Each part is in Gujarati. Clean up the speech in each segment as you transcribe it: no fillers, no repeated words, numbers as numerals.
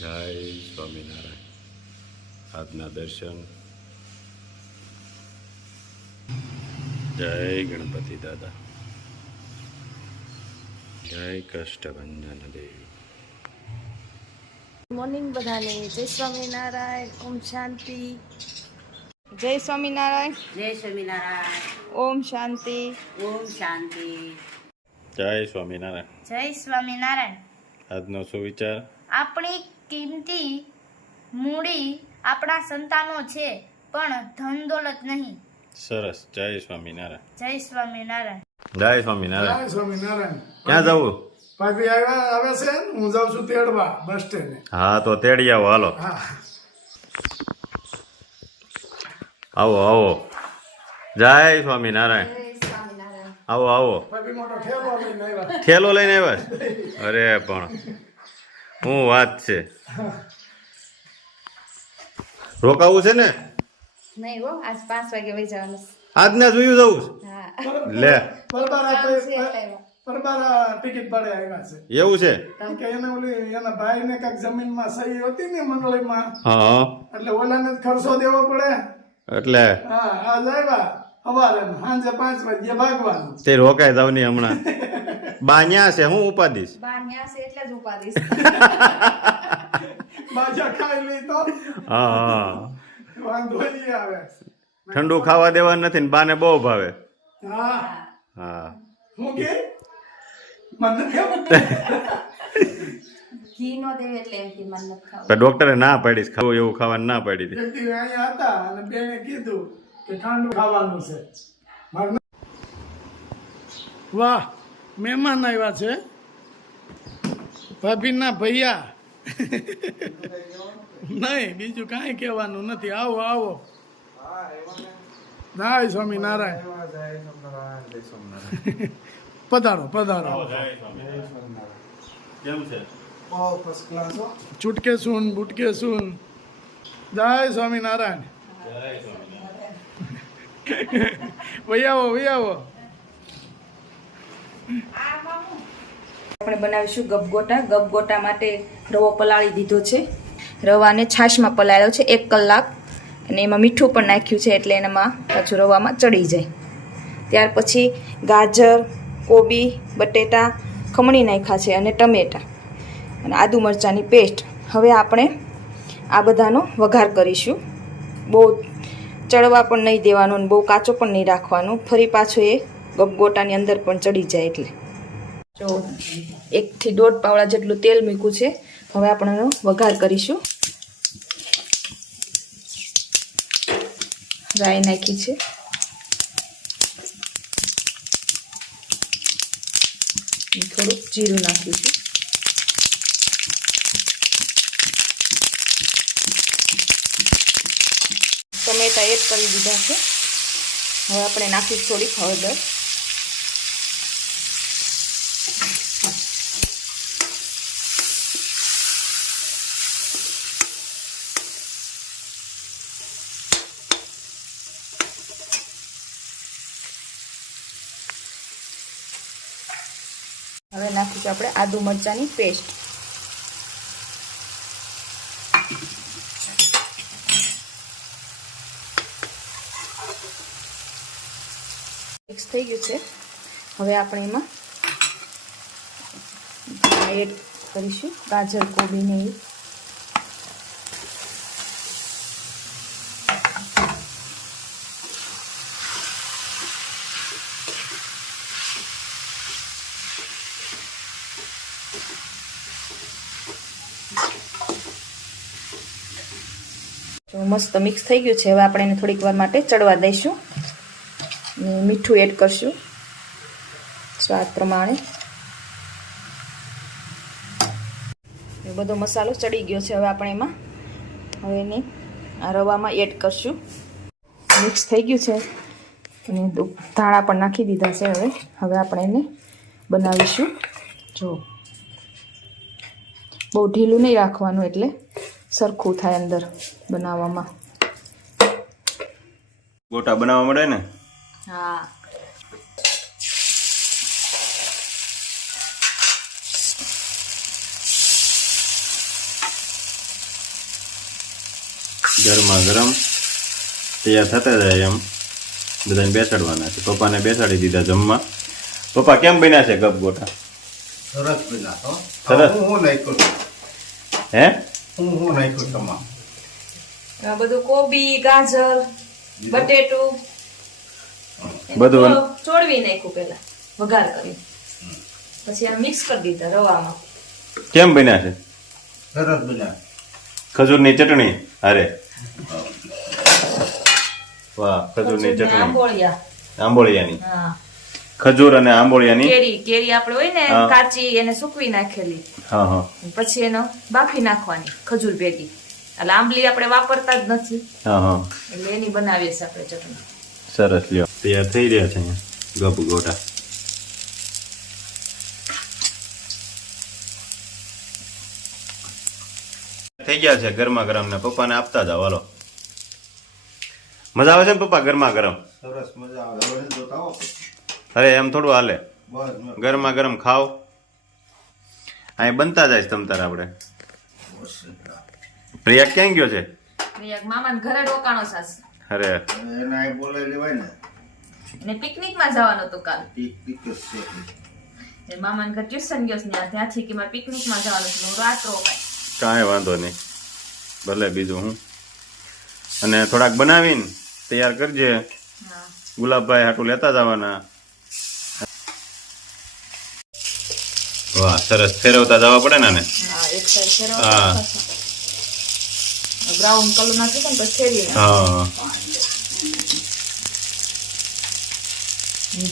જય સ્વામિનારાયણ. આજના દર્શન. જય ગણપતિ દાદા. જય કષ્ટભંજન દેવી. મોર્નિંગ બધાને. જય સ્વામિનારાયણ. ઓમ શાંતિ. જય સ્વામિનારાયણ. જય સ્વામિનારાયણ. ઓમ શાંતિ. ઓમ શાંતિ. જય સ્વામિનારાયણ. જય સ્વામિનારાયણ. આજનો સુવિચાર. આપણી કિંમતી મૂડી આપણા સંતાનો છે, પણ ધન દોલત નહીં. સરસ. જય સ્વામિનારાયણ. જય સ્વામિનારાયણ. જય સ્વામિનારાયણ. જય સ્વામિનારાયણ. ક્યાં જવું? ભાભી આવે છે ને, હું જાઉં છું તેડવા બસ સ્ટેન્ડે. હા, તો તેડી આવો. હાલો, હા, આવો આવો. જય સ્વામિનારાયણ. આવો આવો. ભાભી મોટો ઠેલો લઈને આવ્યા. થેલો લઈને આવ્યા છે? અરે પણ શું વાત છે. રોકાવું છે ને? નહીં હો, આજ 5 વાગે વહી જવાનું. આજના જોયું જવું છે? લે, પરબારા ટિકિટ ભાડે આવ્યા છે. એવું છે? કારણ કે એને ઓલી એના ભાઈને કાંઈક જમીનમાં સહી હતી ને મંગળીમાં, હા, એટલે ઓલાને જ ખર્ચો દેવો પડે. એટલે હા, આજ આવ્યા સવારે, સાંજે 5 વાગ્યે ભાગવાનું. તે રોકાઈ જાવ નહીં હમણાં. બા ન્યા છે, હું ઉપાડીશ. એટલે જ ઉપાડીશ. બાજા ખાઈ લઈ તો હા હા, વાંધો નહીં આવે. ઠંડુ ખાવા દેવાનું નથી ને બાને બહુ ભાવે. હા, હા, હું કે મને કેમ ઘી નો દેવે એટલે એમ કે મન નથી ખાવું. પણ ડોક્ટરે ના પાડીશ, ખાવું એવું ખાવાનું ના પાડી હતી. વ્યક્તિ અહીંયા હતા અને બેને કીધું કે ઠંડુ ખાવાનું છે. વાહ, મહેમાન આવ્યા છે. ભાભીના ભૈયા. નહીં, બીજું કાંઈ કહેવાનું નથી. આવો આવો. જય સ્વામિનારાયણ. પધારો પધારો. કેમ છે? છૂટકે સુન બુટકે સુન. જય સ્વામિનારાયણ. વૈયાવો વૈયાવો. આપણે બનાવીશું ગબગોટા. ગબગોટા માટે રવો પલાળી દીધો છે. રવાને છાશમાં પલાળ્યો છે 1 કલાક, અને એમાં મીઠું પણ નાખ્યું છે, એટલે એનામાં પાછું રવામાં ચડી જાય. ત્યાર પછી ગાજર, કોબી, બટેટા ખમણી નાખ્યા છે, અને ટમેટા અને આદુ મરચાંની પેસ્ટ. હવે આપણે આ બધાનો વઘાર કરીશું. બહુ ચડવા પણ નહીં દેવાનો અને બહુ કાચો પણ નહીં રાખવાનો. ફરી પાછો એ ગબગોટાની અંદર પણ ચડી જાય. એટલે જો 1 થી 1.5 પાવડા જેટલું તેલ મૂક્યું છે. હવે આપણે એનો વઘાર કરીશું. રાઈ નાખી છે, થોડુંક જીરું નાખ્યું છે. ટમેટા એડ કરી દીધા છે. હવે આપણે નાખીશું થોડીક હળદર. હવે નાખીશું આપણે આદુ મરચાંની પેસ્ટ. મિક્સ થઈ ગયું છે. હવે આપણે એમાં એડ કરીશું ગાજર, કોબીને એ. મસ્ત મિક્સ થઈ ગયું છે. હવે આપણે એને થોડીક વાર માટે ચડવા દઈશું. મીઠું એડ કરશું સ્વાદ પ્રમાણે. એ બધો મસાલો ચડી ગયો છે. હવે આપણે એમાં એને આ રવામાં એડ કરશું. મિક્સ થઈ ગયું છે, અને ધાણા પણ નાખી દીધા છે. હવે આપણે એને બનાવીશું. જો બહુ ઢીલું નહીં રાખવાનું, એટલે સરખું થાય અંદર બનાવવામાં. ગોટા બનાવવા મળે ને? હા. ગરમા ગરમ તૈયાર થતા જાય એમ બધાને બેસાડવાના છે. પપ્પાને બેસાડી દીધા જમવા. પપ્પા કેમ બન્યા છે ગપગોટા? સરસ પેલા હો સરસ. હું નાખ્યું હે હું નાખ્યું તમામ આ બધું કોબી ગાજર બટેટું બધું ચોળવી નાખ્યું પેલા વઘાર કરી પછી આ મિક્સ કરી દીધા રવામાં. કેમ બન્યા છે? સરસ પેલા ખજૂરની ચટણી અરે વાહ ખજૂરની ખજૂરના ચટણી આંબોળિયા. આંબોળિયાની હા ખજૂર અને આંબોળિયાની. કેરી આપણે હોય ને હા. કાચી એને સૂકવી નાખેલી હા હા પછી એનો બાફી નાખવાની ખજૂર ભેગી. એટલે આંબલી આપણે વાપરતા જ નથી હા હા એટલે એની બનાવીએ છીએ આપણે ચટણી. સરસ લ્યો તૈયાર થઈ રહ્યા છે અહીંયા ગપગોટા. થઈ ગયા છે ગરમા ગરમ ને પપ્પાને આપતા જાવ હાલો. મજા આવે છે ને પપ્પા ગરમા ગરમ? સરસ મજા આવે હવે જોતા હો અરે એમ થોડું હાલે. બસ ગરમા ગરમ ખાઓ. અહીં બનતા જાય તમ તાર આપણે. પ્રિયા ક્યાં ગયો છે? મામાને ઘરે રોકાણો સાસ અરે એને આ બોલાવી લેવાય ને એને પિકનિક માં જવાનું હતું કાલ. ટીક છે મામાને ઘર ટ્યુશન ગયો છે ત્યાંથી કે મારે પિકનિક માં જવાનું છે હું રાત રોકાય. કાંઈ વાંધો નહીં ભલે બીજું હું. અને થોડાક બનાવીને તૈયાર કરજે. હા ગુલાબભાઈ હાટું લેતા જવાના. વાહ સરસ ફેરવતા જવા પડે ને આને. હા એક સાઈડ હા. બ્રાઉન કલર ના છે ને તો ફેરવી હા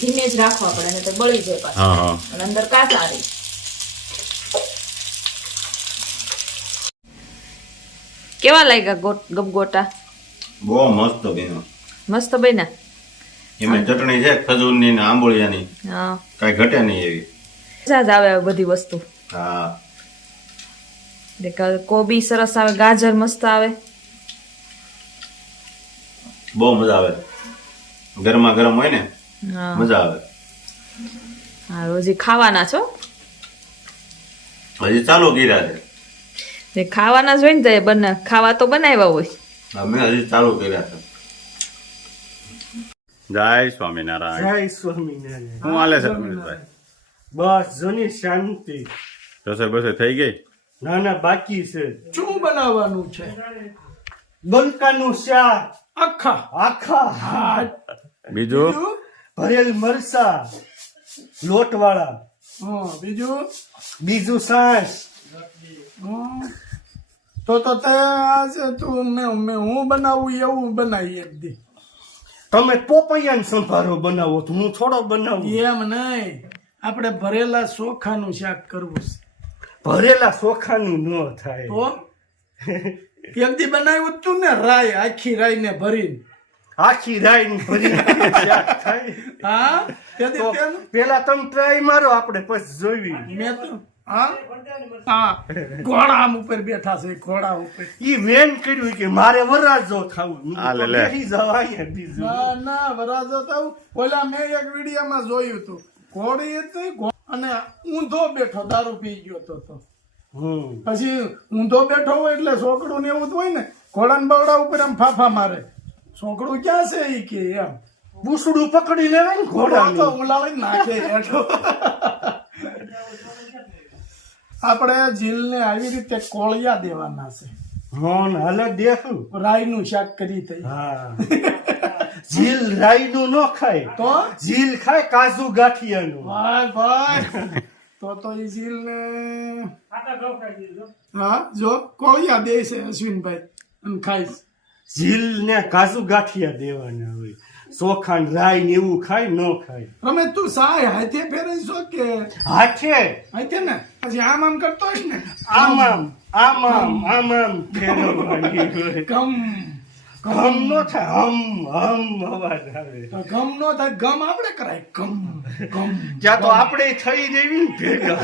ધીમે જ રાખવા પડે ને તો બળી જાય પાછું હા હા અને અંદર કાચા રહી. કેવા લાગ્યા ગપગોટા? બહુ મસ્ત બન્યો. મસ્ત બન્યા. એમાં ચટણી છે ખજૂરની ને આંબોળિયાની હા કાંઈ ઘટે નહીં એવી. મજા જ આવે બધી વસ્તુ. હા કોબી સરસ આવે ગાજર મસ્ત આવે. બહુ મજા આવે. ગરમા ગરમ હોય ને હા મજા આવે. હા હજી ખાવાના છો? હજી ચાલુ કર્યા છે. જે ખાવાના જ હોય ને તો એ ખાવા તો બનાવ્યા હોય. અમે હજી ચાલુ કર્યા છે. જય સ્વામિનારાયણ. જય સ્વામિનારાયણ. શું હાલે છે રમેશભાઈ? બસ જોની શાંતિ. રસોઈ બસોઈ થઈ ગઈ? ના ના બાકી છે. શું બનાવવાનું છે? ગલકાનું શાક આખા આખા બીજું? ભરેલ મરસા લોટવાળા, હા બીજું બીજું છાશ. હમ. તો તે આજે તું હું બનાવું એવું બનાવી એક દી. તમે પોપૈયાનો સંભારો બનાવો તો હું થોડો બનાવું. એમ નહીં આપણે ભરેલા ચોખાનું શાક કરવું છે. ભરેલા ચોખાનું ન થાય. તો એક દી બનાવ્યું જ તું ને રાય આખી રાય ને ભરીને. આખી રાઈ ભરી શાક થાય. હા તે દી તો તેનું પેલા તમે ટ્રાય મારો આપણે પછી જોઈ. મેં તો હા હા ઘોડા આમ ઉપર બેઠા છે ઘોડા ઉપર. ઈ વેન કર્યું કે મારે વરાજો થાવું. આ લે લે. બેસી જવાય બીજું. ના ના વરાજો થયું. ઓલા મેં એક વિડીયોમાં જોયું હતું ઘોડી હતી અને ઊંધો બેઠો દારૂ પી ગયો તો. પછી ઊંધો બેઠો હોય એટલે છોકરું ને એવું જ હોય ને ઘોડા બગડા ઉપર આમ ફાફા મારે. છોકરું ક્યાં છે ઈ કે એમ બુસડું પકડી લેવાય ને ઘોડો તો ઘોડા. ઉલાળી નાખે હેઠો. આપણે જીલને આવી રીતે કોળિયા દેવાના છે. મોન હાલે દેખું. રાયનું શાક કરી થઈ. હા. જીલ રાઈ નું ન ખાય તો જીલ ખાય કાજુ ગાંઠિયાનું. ભાઈ ભાઈ તો ઈ જીલને હા જો કોળિયા દે છે અશ્વિનભાઈ અને ખાઈશ. જીલ ને કાજુ ગાંઠિયા દેવાના હોય. ચોખા ને રાઈ ને એવું ખાય ન ખાય. રમેશ તું સાય હાથે ફેરવીશો કે હાથે હાથે ને પછી આમ કરતો હશ ને આમ આમ ફેરવવાની હોય. ગમ ગમ નો થાય હમ અવાજ આવે. ગમ નો થાય ગમ આપણે કરાય ગમ ગમ ત્યાં તો આપણે થઈ જેવી ને ભેગા.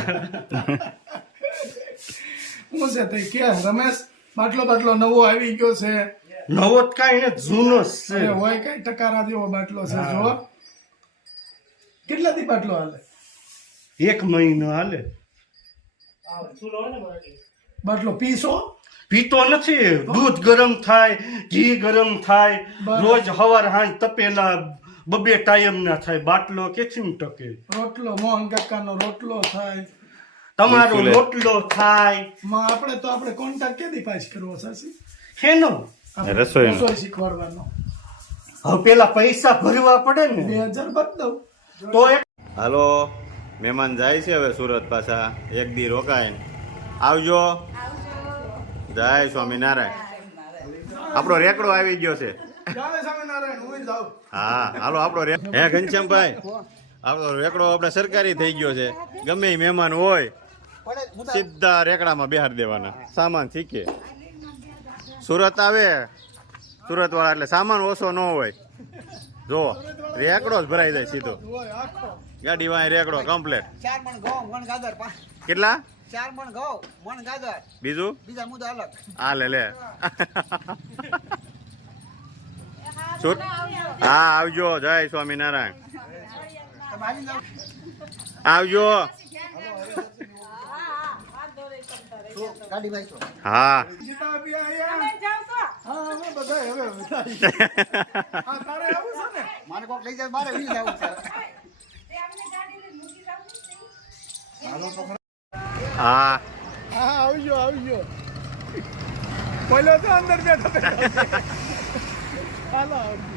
હું છે તે કે રમેશ બાટલો નવો આવી ગયો છે. નવો જ કાંઈ ને જૂનો જ અરે છે. હોય કઈ ટકારા જેવો બાટલો છે જો કેટલા દી બાટલો હાલે? 1 મહિનો હાલે. બાટલો પીસો પીતો નથી. દૂધ ગરમ થાય, ઘી ગરમ થાય, બરાબર. રોજ હવાર હાંજ તપેલા બબે ટાઈમ ના થાય. બાટલો કેથી ટકે? રોટલો મોહન કાકાનો રોટલો થાય. તમારો બિલકુલ. રોટલો થાય. માં આપણે કોન્ટેક્ટ કેદી પાસ કરવો સાસી? હેનો આપણે રસોઈનો. રસોઈ શીખવાડવાનો. હવે પેલા પૈસા ભરવા પડે ને 2000 ભરી દઉં. તો એક હાલો મહેમાન જાય છે હવે સુરત પાછા, એક દી રોકાઈને આવજો. જય સ્વામિનારાયણ. આપણો રેકડો આવી ગયો છે. જય સ્વામિનારાયણ. હું જાઉં. હા હાલો આપણો હે ઘનશ્યામભાઈ, આપણો રેકડો આપણે સરકારી થઈ ગયો છે. ગમે ઈ મહેમાન હોય સીધા રેકડામાં બેહાર દેવાના, સામાન શીખે. સુરત આવે સુરત વાળા એટલે સામાન ઓછો ન હોય. જો રેકડો જ ભરાઈ જાય સીધો. હોય આખો. ગાડી વાંહે રેકડો કમ્પ્લેટ. 4 મણ ઘઉં 1 ગાજર કેટલા 4 મણ ઘઉં 1 ગાજર બીજું બીજા મુદ્દા અલગ આ લે છૂટ. હા આવજો. જય સ્વામિનારાયણ. તમે આવી જાઓ આવજો. ગાડી ભાઈ તો હા ગીતા બી આયા. હા અમે બધાય હવે બધા. હા તારે આવું છે ને? મારે કોક લઈ જાય મારે ઉઈ જવું છે હા હા આવજો. પહેલો તો અંદર બેઠો હાલો આવજો.